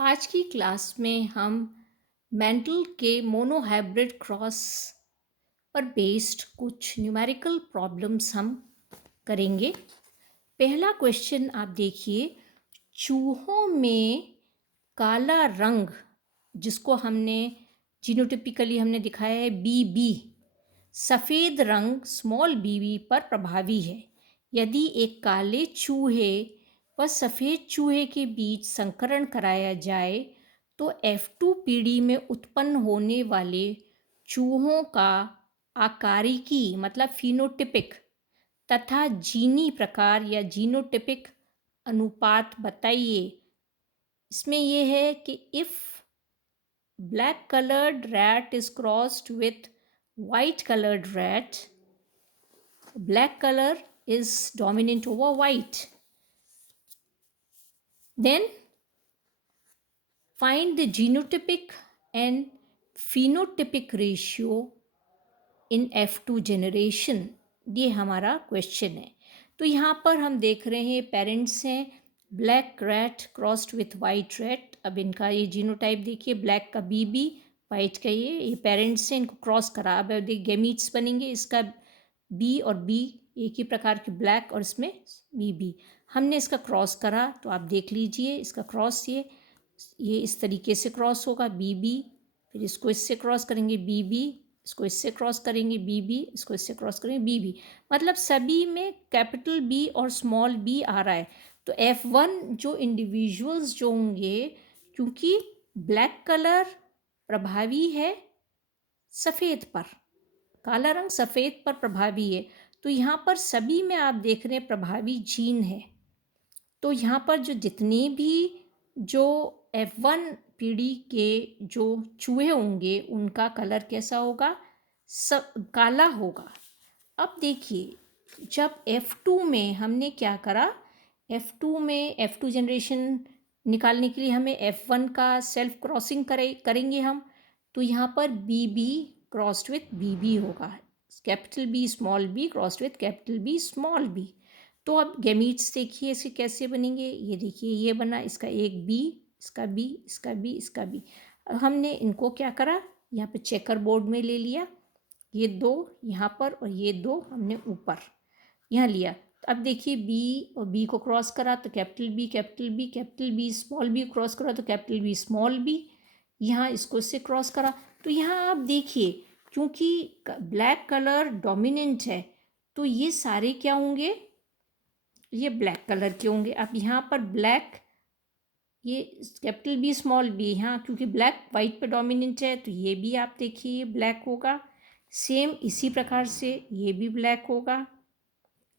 आज की क्लास में हम मेंटल के मोनोहाइब्रिड क्रॉस पर बेस्ड कुछ न्यूमेरिकल प्रॉब्लम्स हम करेंगे। पहला क्वेश्चन आप देखिए, चूहों में काला रंग जिसको हमने जीनोटिपिकली हमने दिखाया है बीबी, सफ़ेद रंग स्मॉल बीबी पर प्रभावी है। यदि एक काले चूहे व सफ़ेद चूहे के बीच संकरण कराया जाए तो F2 पीढ़ी में उत्पन्न होने वाले चूहों का आकारिकी मतलब फिनोटिपिक तथा जीनी प्रकार या जीनोटिपिक अनुपात बताइए। इसमें यह है कि if black colored rat is crossed with white colored rat, black color is dominant over white. Then find the genotypic and phenotypic ratio in F2 generation। ये हमारा क्वेश्चन है। तो यहाँ पर हम देख रहे हैं पेरेंट्स हैं black rat crossed with white rat. अब इनका ये जीनोटाइप देखिए, ब्लैक का बीबी, वाइट का ये पेरेंट्स हैं, इनको क्रॉस करा। अब देखिए गैमीट्स बनेंगे, इसका बी और बी एक ही प्रकार के ब्लैक और इसमें बीबी। हमने इसका क्रॉस करा तो आप देख लीजिए इसका क्रॉस ये इस तरीके से क्रॉस होगा बीबी, फिर इसको इससे क्रॉस करेंगे बीबी, इसको इससे क्रॉस करेंगे बीबी, इसको इससे क्रॉस करेंगे बीबी। मतलब सभी में कैपिटल बी और स्मॉल बी आ रहा है। तो F1 जो इंडिविजुअल्स जो होंगे, क्योंकि ब्लैक कलर प्रभावी है सफ़ेद पर, काला रंग सफ़ेद पर प्रभावी है, तो यहाँ पर सभी में आप देख रहे हैं प्रभावी जीन है। तो यहाँ पर जो जितने भी जो F1 पीढ़ी के जो चूहे होंगे उनका कलर कैसा होगा, सब काला होगा। अब देखिए जब F2 में हमने क्या करा, F2 जनरेशन निकालने के लिए हमें F1 का सेल्फ क्रॉसिंग करेंगे हम। तो यहाँ पर BB क्रॉस्ड विथ BB होगा, capital B small b crossed with capital B small b। तो अब गैमीट्स देखिए इसके कैसे बनेंगे, ये देखिए ये बना, इसका एक बी, इसका बी, इसका बी, इसका बी। हमने इनको क्या करा, यहाँ पे चेकर बोर्ड में ले लिया, ये दो यहाँ पर और ये दो हमने ऊपर यहाँ लिया। तो अब देखिए बी और बी को क्रॉस करा तो capital B, capital B, capital B, small B cross करा तो कैपिटल बी, स्मॉल बी। यहाँ इसको इससे क्रॉस करा तो यहाँ आप देखिए क्योंकि ब्लैक कलर डोमिनेंट है तो ये सारे क्या होंगे, ये ब्लैक कलर के होंगे। अब यहाँ पर ब्लैक, ये कैपिटल बी स्मॉल बी, यहाँ क्योंकि ब्लैक वाइट पे डोमिनेंट है तो ये भी आप देखिए ये ब्लैक होगा। सेम इसी प्रकार से ये भी ब्लैक होगा।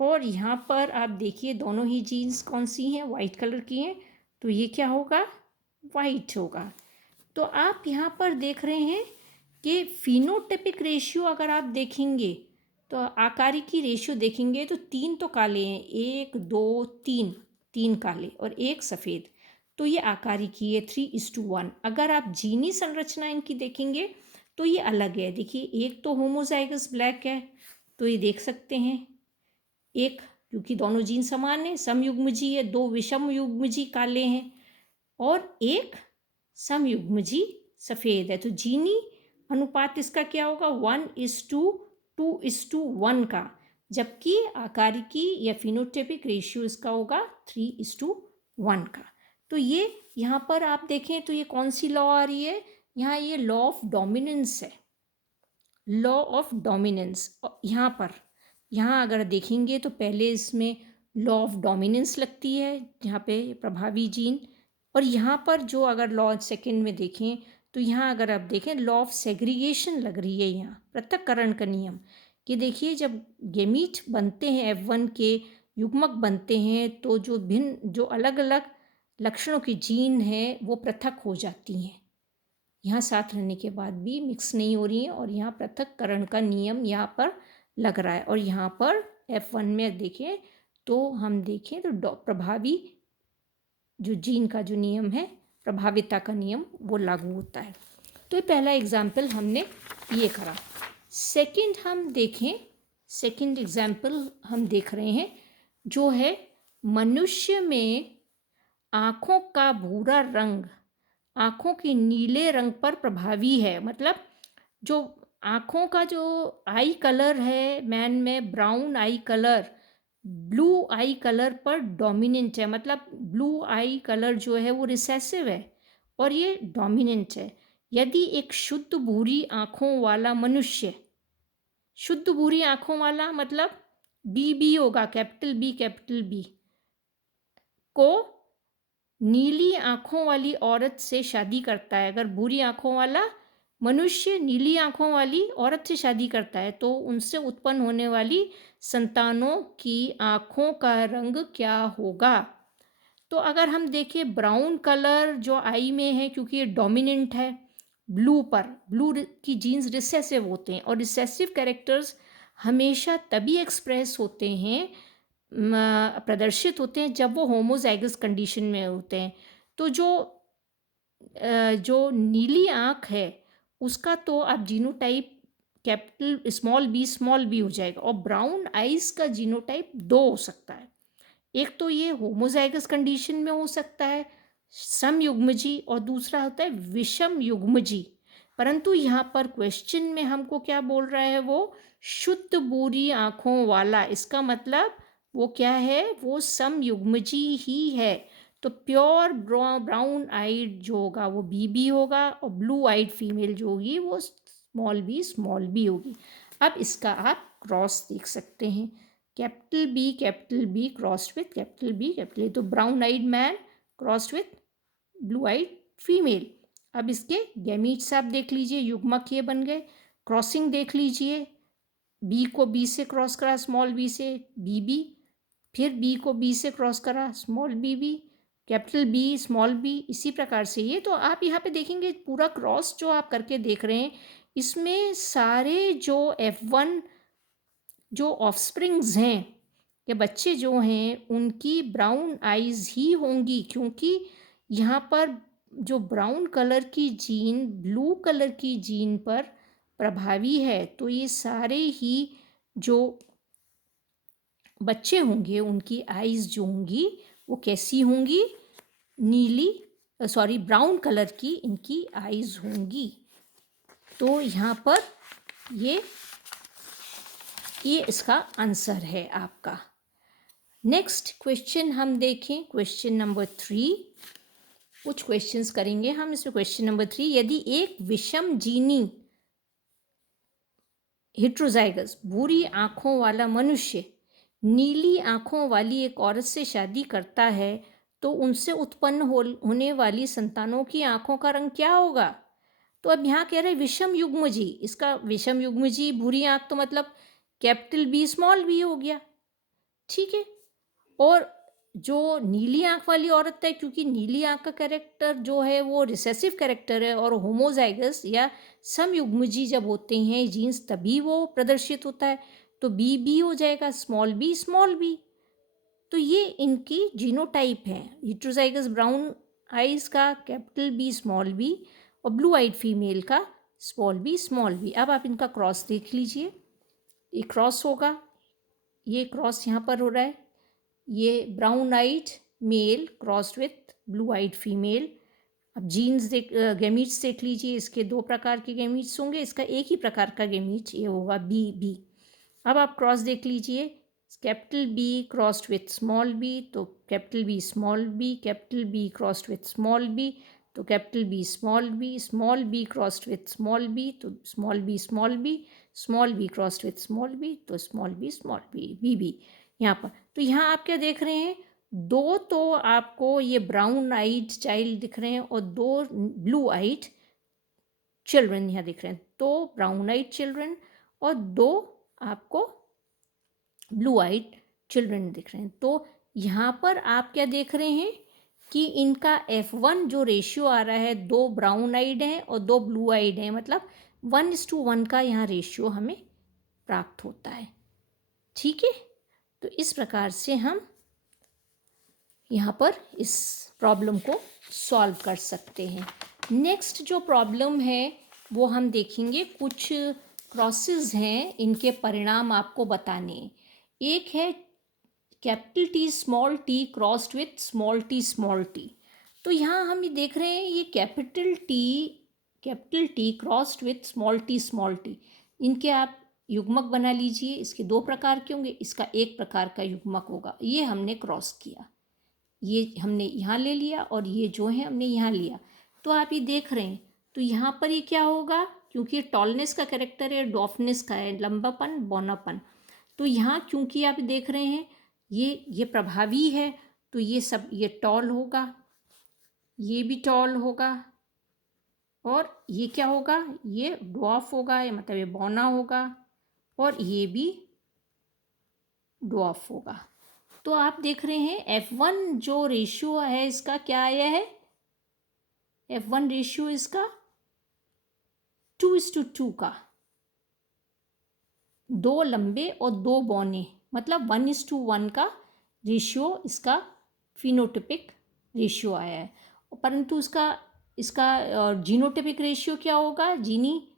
और यहाँ पर आप देखिए दोनों ही जीन्स कौन सी हैं, वाइट कलर की हैं, तो ये क्या होगा, वाइट होगा। तो आप यहाँ पर देख रहे हैं कि फिनोटाइपिक रेशियो अगर आप देखेंगे तो आकारिकी रेशियो देखेंगे तो तीन तो काले हैं, एक दो तीन, तीन काले और एक सफ़ेद, तो ये आकारिकी है 3:1। अगर आप जीनी संरचना इनकी देखेंगे तो ये अलग है। देखिए एक तो होमोजाइगस ब्लैक है, तो ये देख सकते हैं, एक क्योंकि दोनों जीन समान है, समयुग्मजी है, दो विषम युग्मजी काले हैं और एक समयुग्मजी सफ़ेद है। तो जीनी अनुपात इसका क्या होगा, 1:2:1 का, जबकि आकारिकी या फिनोटाइपिक रेशियो इसका होगा 3:1 का। तो ये यहाँ पर आप देखें तो ये कौन सी लॉ आ रही है, यहाँ ये लॉ ऑफ डोमिनेंस है, लॉ ऑफ डोमिनेंस। यहाँ पर यहाँ अगर देखेंगे तो पहले इसमें लॉ ऑफ डोमिनेंस लगती है यहाँ पे प्रभावी जीन, और यहाँ पर जो अगर लॉ सेकंड में देखें तो यहाँ अगर आप देखें लॉ ऑफ सेग्रीगेशन लग रही है, यहाँ पृथक्करण का नियम। कि देखिए जब गैमीट बनते हैं F1 के युग्मक बनते हैं तो जो भिन्न जो अलग अलग लक्षणों की जीन हैं वो पृथक हो जाती हैं, यहाँ साथ रहने के बाद भी मिक्स नहीं हो रही हैं, और यहाँ पृथक्करण का नियम यहाँ पर लग रहा है। और यहाँ पर F1 में देखें तो हम देखें तो प्रभावी जो जीन का जो नियम है, प्रभाविता का नियम, वो लागू होता है। तो ये पहला एग्जाम्पल हमने ये करा। सेकंड हम देखें, सेकंड एग्जाम्पल हम देख रहे हैं जो है मनुष्य में आँखों का भूरा रंग आँखों के नीले रंग पर प्रभावी है। मतलब जो आँखों का जो आई कलर है मैन में, ब्राउन आई कलर ब्लू आई कलर पर डोमिनेंट है। मतलब ब्लू आई कलर जो है वो रिसेसिव है और ये डोमिनेंट है। यदि एक शुद्ध भूरी आँखों वाला मनुष्य, शुद्ध भूरी आँखों वाला मतलब बी होगा, कैपिटल बी को नीली आँखों वाली औरत से शादी करता है, अगर भूरी आँखों वाला मनुष्य नीली आँखों वाली औरत से शादी करता है तो उनसे उत्पन्न होने वाली संतानों की आँखों का रंग क्या होगा। तो अगर हम देखें ब्राउन कलर जो आई में है, क्योंकि ये डोमिनेंट है ब्लू पर, ब्लू की जीन्स रिसेसिव होते हैं और रिसेसिव कैरेक्टर्स हमेशा तभी एक्सप्रेस होते हैं, प्रदर्शित होते हैं जब वो होमोजाइगस कंडीशन में होते हैं। तो जो नीली आँख है उसका तो अब जीनोटाइप कैपिटल स्मॉल बी हो जाएगा और ब्राउन आइज का जीनोटाइप 2 हो सकता है। एक तो ये होमोजाइगस कंडीशन में हो सकता है समयुग्मजी और दूसरा होता है विषम युग्मजी। परंतु यहाँ पर क्वेश्चन में हमको क्या बोल रहा है, वो शुद्ध भूरी आँखों वाला, इसका मतलब वो क्या है, वो समयुग्मजी ही है। तो प्योर ब्राउन आइड जो होगा वो बी होगा और ब्लू आइड फीमेल जो होगी वो स्मॉल बी होगी। अब इसका आप क्रॉस देख सकते हैं, capital B crossed with capital A, तो brown eyed man crossed with blue eyed female. अब इसके गैमीट्स आप देख लीजिए, युग्मक ये बन गए। क्रॉसिंग देख लीजिए, बी को बी से क्रॉस करा स्मॉल बी से बी, फिर बी को बी से क्रॉस करा small B, capital B small B, इसी प्रकार से ये। तो आप यहाँ पे देखेंगे पूरा क्रॉस जो आप करके देख रहे हैं इसमें सारे जो F1 जो ऑफस्प्रिंग्स हैं या बच्चे जो हैं उनकी ब्राउन आइज़ ही होंगी, क्योंकि यहाँ पर जो ब्राउन कलर की जीन ब्लू कलर की जीन पर प्रभावी है। तो ये सारे ही जो बच्चे होंगे उनकी आइज़ जो होंगी वो कैसी होंगी, ब्राउन कलर की इनकी आइज़ होंगी। तो यहाँ पर ये इसका आंसर है आपका। नेक्स्ट क्वेश्चन हम देखें, क्वेश्चन नंबर 3। कुछ क्वेश्चंस करेंगे हम इसमें। क्वेश्चन नंबर 3, यदि एक विषम जीनी हेट्रोजाइगस भूरी आँखों वाला मनुष्य नीली आँखों वाली एक औरत से शादी करता है तो उनसे उत्पन्न होने वाली संतानों की आँखों का रंग क्या होगा। तो अब यहाँ कह रहे हैं विषम युग्मजी, इसका विषम युग्मजी भूरी आँख तो मतलब कैपिटल बी स्मॉल बी हो गया, ठीक है। और जो नीली आँख वाली औरत है, क्योंकि नीली आँख का कैरेक्टर जो है वो रिसेसिव कैरेक्टर है और होमोजाइगस या समयुग्मजी जब होते हैं जीन्स तभी वो प्रदर्शित होता है, तो बी हो जाएगा स्मॉल बी। तो ये इनकी जीनोटाइप है, हेट्रोजाइगस ब्राउन आइज का कैपिटल बी स्मॉल बी और ब्लू आइड फीमेल का स्मॉल बी। अब आप इनका क्रॉस देख लीजिए, ये क्रॉस होगा, ये क्रॉस यहाँ पर हो रहा है, ये brown eyed male crossed with blue eyed female. अब जीन्स गैमीट्स देख लीजिए, इसके 2 प्रकार के गैमीट्स होंगे, इसका एक ही प्रकार का गैमीट ये होगा बी। अब आप क्रॉस देख लीजिए, capital B crossed with small b तो capital B crossed with small b तो capital B small b crossed with small b तो small b crossed with small b तो स्मॉल बी यहाँ पर। तो यहाँ आप क्या देख रहे हैं, 2 तो आपको ये ब्राउन आइड चाइल्ड दिख रहे हैं और 2 ब्लू आइड चिल्ड्रन यहाँ दिख रहे हैं, 2 ब्राउन आइड चिल्ड्रन और 2 आपको ब्लू आइड चिल्ड्रन दिख रहे हैं। तो यहाँ पर आप क्या देख रहे हैं कि इनका F1 जो रेशियो आ रहा है, 2 ब्राउन आइड हैं और 2 ब्लू आइड हैं, मतलब 1:1 का यहाँ रेशियो हमें प्राप्त होता है, ठीक है। तो इस प्रकार से हम यहाँ पर इस प्रॉब्लम को सॉल्व कर सकते हैं। नेक्स्ट जो प्रॉब्लम है वो हम देखेंगे, कुछ क्रॉसेस हैं, इनके परिणाम आपको बताने। एक है capital T small T crossed with small T, तो यहाँ हम ये देख रहे हैं, ये capital T crossed with small T, इनके आप युग्मक बना लीजिए। इसके दो प्रकार के होंगे, इसका एक प्रकार का युग्मक होगा। ये हमने क्रॉस किया, ये हमने यहाँ ले लिया और ये जो है हमने यहाँ लिया। तो आप ये देख रहे हैं, तो यहाँ पर ये क्या होगा, क्योंकि ये टॉलनेस का कैरेक्टर है, डॉफनेस का है, लंबापन, बौनापन। तो यहाँ क्योंकि आप देख रहे हैं ये प्रभावी है, तो ये सब, ये टॉल होगा, ये भी टॉल होगा, और ये क्या होगा, ये ड्वार्फ होगा, ये मतलब ये बौना होगा, और ये भी ड्वार्फ होगा। तो आप देख रहे हैं F1 जो रेशियो है इसका क्या आया है, F1 रेशियो इसका 2:2 का, 2 लंबे और 2 बौने, मतलब 1:1 का रेशियो इसका फिनोटिपिक रेशियो आया है। परंतु इसका जीनोटिपिक रेशियो क्या होगा, जीनी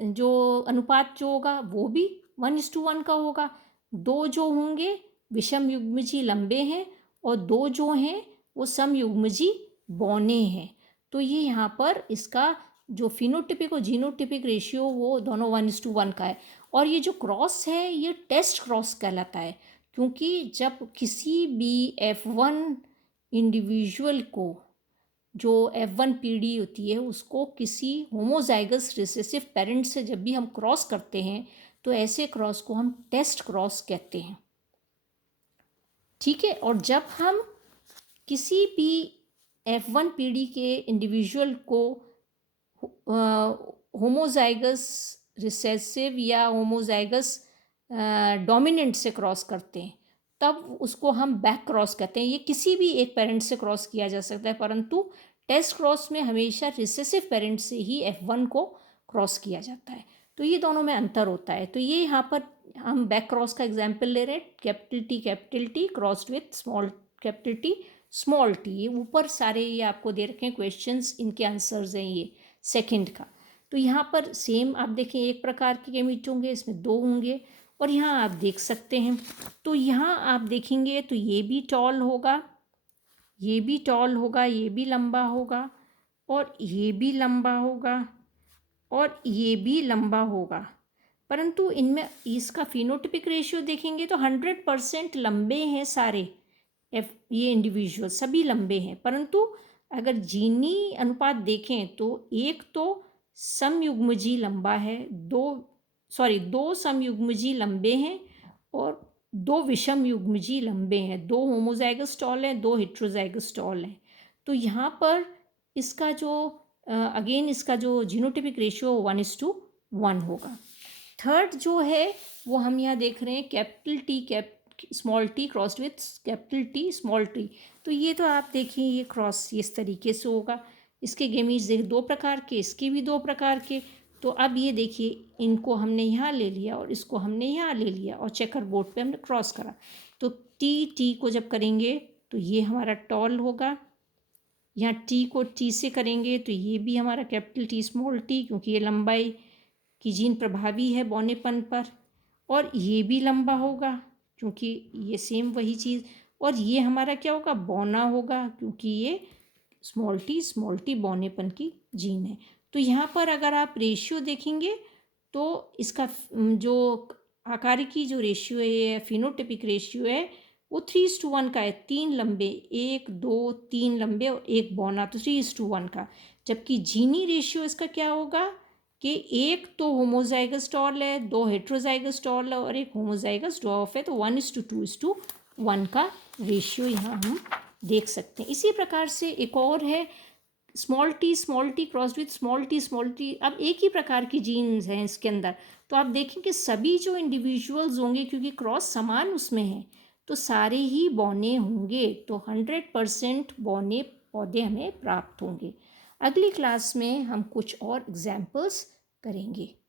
जो अनुपात जो होगा वो भी 1:1 का होगा। 2 जो होंगे विषम युग्मजी लंबे हैं और 2 जो हैं वो सम युग्मजी बौने हैं। तो ये यहाँ पर इसका जो फिनोटिपिक और जीनोटिपिक रेशियो वो दोनों 1:1 का है। और ये जो क्रॉस है ये टेस्ट क्रॉस कहलाता है, क्योंकि जब किसी भी F1 इंडिविजुअल को, जो F1 पीढ़ी होती है उसको किसी होमोजाइगस रिसेसिव पेरेंट से जब भी हम क्रॉस करते हैं तो ऐसे क्रॉस को हम टेस्ट क्रॉस कहते हैं, ठीक है। और जब हम किसी भी F1 पीढ़ी के इंडिविजुअल को होमोजाइगस रिसेसिव या होमोजाइगस डोमिनेंट से क्रॉस करते हैं तब उसको हम बैक क्रॉस कहते हैं। ये किसी भी एक पेरेंट से क्रॉस किया जा सकता है, परंतु टेस्ट क्रॉस में हमेशा रिसेसिव पेरेंट से ही F1 को क्रॉस किया जाता है। तो ये दोनों में अंतर होता है। तो ये यहाँ पर हम बैक क्रॉस का एग्जाम्पल ले रहे हैं, capital T crossed with small T. ये ऊपर सारे ये आपको दे रखे हैं क्वेश्चंस, इनके आंसर्स हैं ये सेकंड का। तो यहाँ पर सेम आप देखें, एक प्रकार के गैमीट होंगे, इसमें 2 होंगे, और यहाँ आप देख सकते हैं। तो यहाँ आप देखेंगे तो ये भी टॉल होगा, ये भी टॉल होगा, ये भी लंबा होगा, और ये भी लंबा होगा, और ये भी लंबा होगा। परंतु इनमें इसका फिनोटिपिक रेशियो देखेंगे तो 100% लंबे हैं सारे, ये इंडिविजुअल सभी लंबे हैं। परंतु अगर जीनी अनुपात देखें तो एक तो समयुग्मजी लंबा है, 2 समयुग्मजी लंबे हैं और 2 विषम युग्मजी लंबे हैं, 2 होमोजाइगस टॉल हैं, 2 हेट्रोजाइगस टॉल हैं। तो यहाँ पर इसका जो अगेन इसका जो जीनोटिपिक रेशियो 1:1 होगा। थर्ड जो है वो हम यहाँ देख रहे हैं capital small T crossed with capital T small T. तो ये तो आप देखिए ये क्रॉस इस तरीके से होगा। इसके गेमीट्स देख 2 प्रकार के, इसके भी 2 प्रकार के। तो अब ये देखिए, इनको हमने यहाँ ले लिया और इसको हमने यहाँ ले लिया और चेकर बोर्ड पे हमने क्रॉस करा। तो टी को जब करेंगे तो ये हमारा टॉल होगा, यहाँ टी को टी से करेंगे तो ये भी हमारा कैपिटल टी स्मॉल टी, क्योंकि ये लंबाई की जीन प्रभावी है बौनेपन पर, और ये भी लंबा होगा क्योंकि ये सेम वही चीज़, और ये हमारा क्या होगा, बौना होगा, क्योंकि ये स्मॉल टी बौनेपन की जीन है। तो यहाँ पर अगर आप रेशियो देखेंगे तो इसका जो आकारिकी जो रेशियो है, फिनोटिपिक रेशियो है, वो 3:1 का है। 3 लंबे, 1 2 3 लंबे और 1 बौना, तो 3:1 का। जबकि जीनी रेशियो इसका क्या होगा कि 1 तो होमोजाइगस टॉल है, 2 हेट्रोजाइगस टॉल है और 1 होमोजाइगस ड्वार्फ है। तो 1:2:1 का रेशियो यहाँ हम देख सकते हैं। इसी प्रकार से एक और है small T cross with small T. अब एक ही प्रकार की जीन्स हैं इसके अंदर, तो आप देखें कि सभी जो इंडिविजुअल्स होंगे, क्योंकि क्रॉस समान उसमें है, तो सारे ही बौने होंगे। तो 100% बौने पौधे हमें प्राप्त होंगे। अगली क्लास में हम कुछ और एग्जाम्पल्स करेंगे।